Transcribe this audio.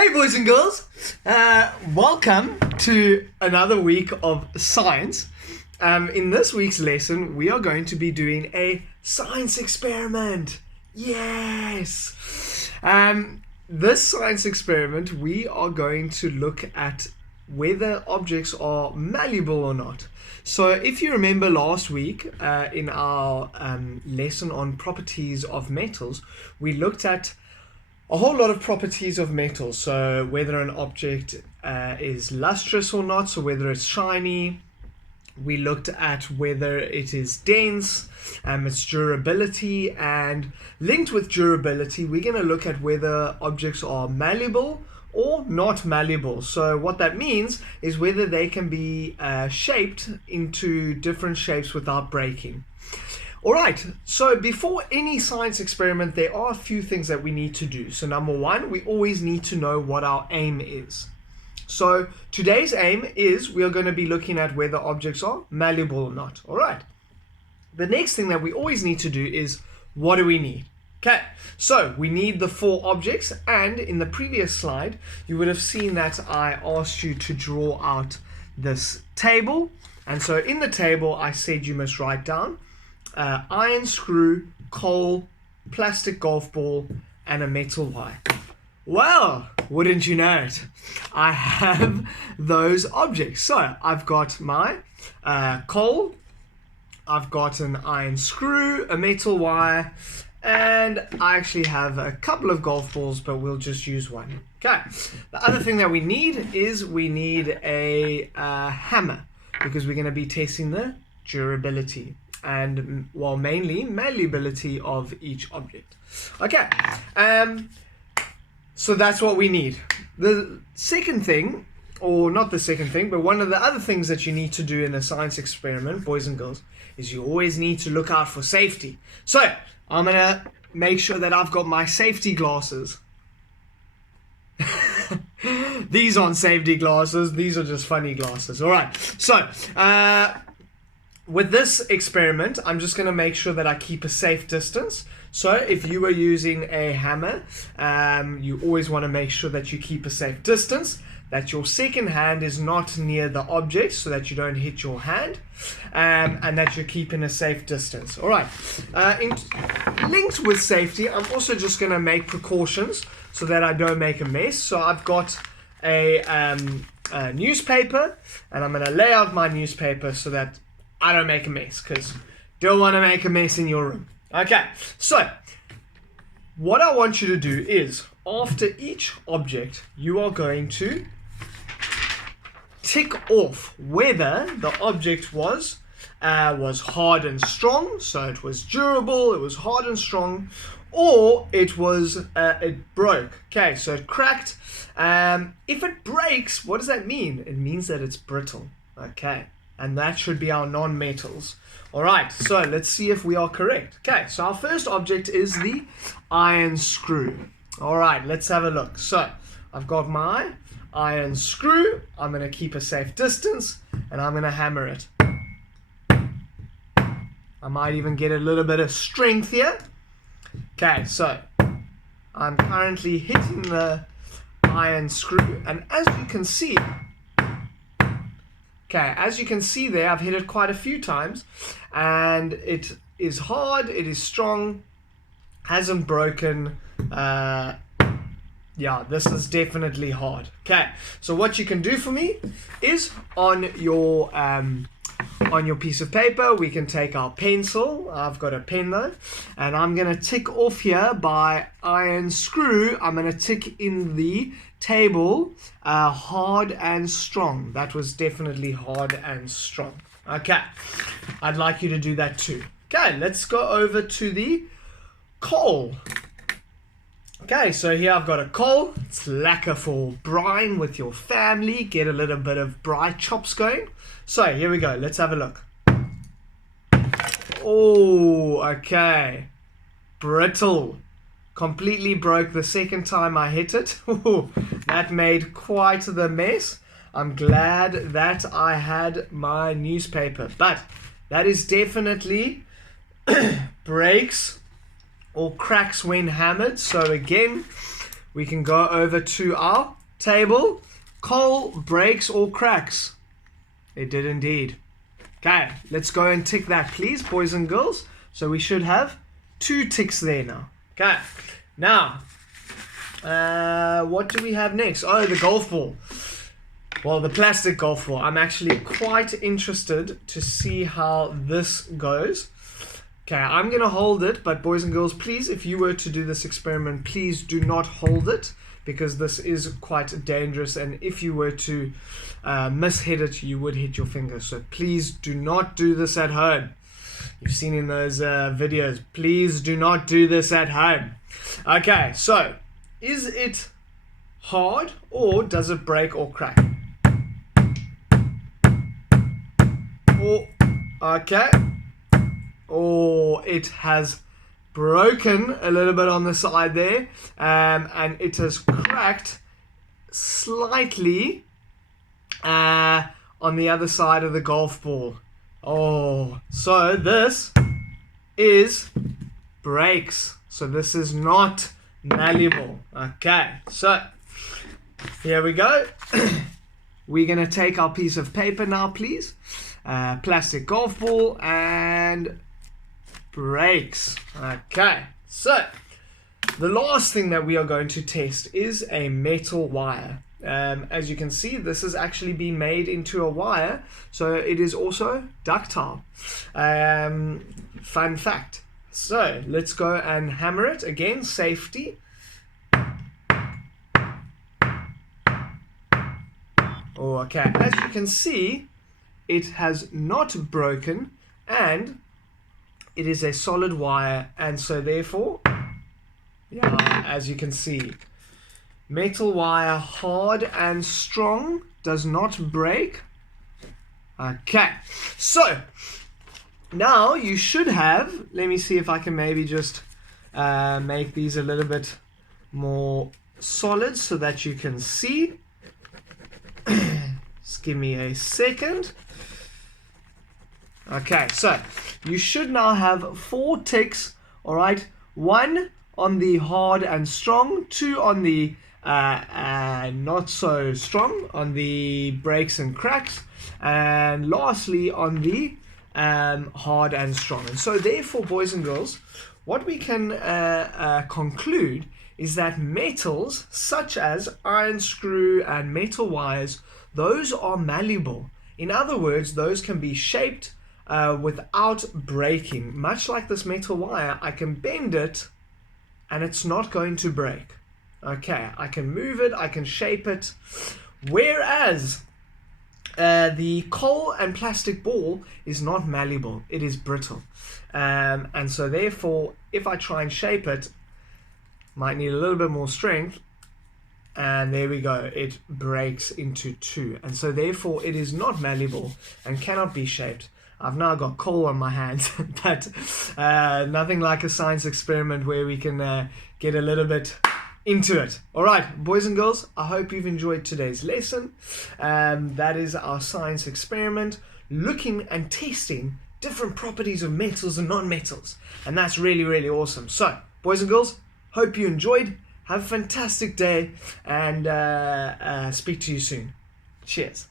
Hey boys and girls, welcome to another week of science. In this week's lesson, we are going to be doing a science experiment. Yes! This science experiment, we are going to look at whether objects are malleable or not. So if you remember last week in our lesson on properties of metals, we looked at a whole lot of properties of metals. So whether an object is lustrous or not, so whether it's shiny. We looked at whether it is dense, its durability, and linked with durability, we're going to look at whether objects are malleable or not malleable. So what that means is whether they can be shaped into different shapes without breaking. Alright, so before any science experiment, there are a few things that we need to do. So number one, we always need to know what our aim is. So today's aim is we are going to be looking at whether objects are malleable or not. Alright, the next thing that we always need to do is what do we need? Okay, so we need the four objects, and in the previous slide, you would have seen that I asked you to draw out this table. And so in the table, I said you must write down iron screw, coal, plastic golf ball, and a metal wire. Well, wouldn't you know it? I have those objects. So I've got my coal, I've got an iron screw, a metal wire, and I actually have a couple of golf balls, but we'll just use one. Okay. The other thing that we need is we need a hammer, because we're going to be testing the durability and, well, mainly malleability of each object. Okay, so that's what we need. The second thing, or not the second thing, but one of the other things that you need to do in a science experiment, boys and girls, is you always need to look out for safety. So I'm gonna make sure that I've got my safety glasses. These aren't safety glasses, these are just funny glasses. All right, so with this experiment, I'm just going to make sure that I keep a safe distance. So if you were using a hammer, you always want to make sure that you keep a safe distance, that your second hand is not near the object so that you don't hit your hand, and that you're keeping a safe distance. All right. Linked with safety, I'm also just going to make precautions so that I don't make a mess. So I've got a newspaper, and I'm going to lay out my newspaper so that I don't make a mess, because don't want to make a mess in your room. Okay, so what I want you to do is, after each object, you are going to tick off whether the object was hard and strong, so it was durable, it was hard and strong, or it was it broke. Okay, so it cracked. If it breaks, what does that mean? It means that it's brittle. Okay. And that should be our non-metals. All right, so let's see if we are correct. Okay, so our first object is the iron screw. All right, let's have a look. So I've got my iron screw. I'm going to keep a safe distance, and I'm going to hammer it. I might even get a little bit of strength here. Okay, so I'm currently hitting the iron screw, and as you can see, okay, as you can see there, I've hit it quite a few times, and it is hard, it is strong, hasn't broken. Yeah, this is definitely hard. Okay, so what you can do for me is on your piece of paper, we can take our pencil. I've got a pen though, and I'm going to tick off here by iron screw. I'm going to tick in the table hard and strong. That was definitely hard and strong. Okay, I'd like you to do that too. Okay, let's go over to the coal. Okay, so here I've got a coal. It's lacquer for brine with your family. Get a little bit of brine chops going. So here we go. Let's have a look. Oh, okay. Brittle. Completely broke the second time I hit it. That made quite the mess. I'm glad that I had my newspaper. But that is definitely breaks or cracks when hammered. So again, we can go over to our table. Coal breaks or cracks. It did indeed. Okay, let's go and tick that, please, boys and girls. So we should have 2 ticks there now. Okay, now, what do we have next? Oh, the golf ball. Well, the plastic golf ball. I'm actually quite interested to see how this goes. Okay, I'm going to hold it, but boys and girls, please, if you were to do this experiment, please do not hold it, because this is quite dangerous, and if you were to mishit it, you would hit your finger. So please do not do this at home. You've seen in those videos. Please do not do this at home. Okay, so is it hard, or does it break or crack? Okay. Or it has broken a little bit on the side there, and it has cracked slightly on the other side of the golf ball. Oh, so this is breaks. So this is not malleable. Okay, so here we go. We're going to take our piece of paper now, please. Plastic golf ball and breaks. Okay, so the last thing that we are going to test is a metal wire. As you can see, this has actually been made into a wire, so it is also ductile. Fun fact. So let's go and hammer it again. Safety. Oh, okay, as you can see, it has not broken, and it is a solid wire, and so therefore, yeah, as you can see, metal wire, hard and strong, does not break. Okay, so now you should have, let me see if I can maybe just make these a little bit more solid so that you can see. Just give me a second. Okay, so you should now have 4 ticks, all right? 1 on the hard and strong, 2 on the not so strong, on the breaks and cracks, and lastly on the hard and strong. And so therefore, boys and girls, what we can conclude is that metals such as iron screw and metal wires, those are malleable. In other words, those can be shaped without breaking. Much like this metal wire, I can bend it and it's not going to break. Okay, I can move it, I can shape it. Whereas the coal and plastic ball is not malleable, it is brittle. And so therefore, if I try and shape it, might need a little bit more strength, and there we go, it breaks into 2. And so therefore it is not malleable and cannot be shaped. I've now got coal on my hands, but nothing like a science experiment where we can get a little bit into it. All right, boys and girls, I hope you've enjoyed today's lesson. That is our science experiment, looking and testing different properties of metals and non-metals. And that's really, really awesome. So, boys and girls, hope you enjoyed. Have a fantastic day, and speak to you soon. Cheers.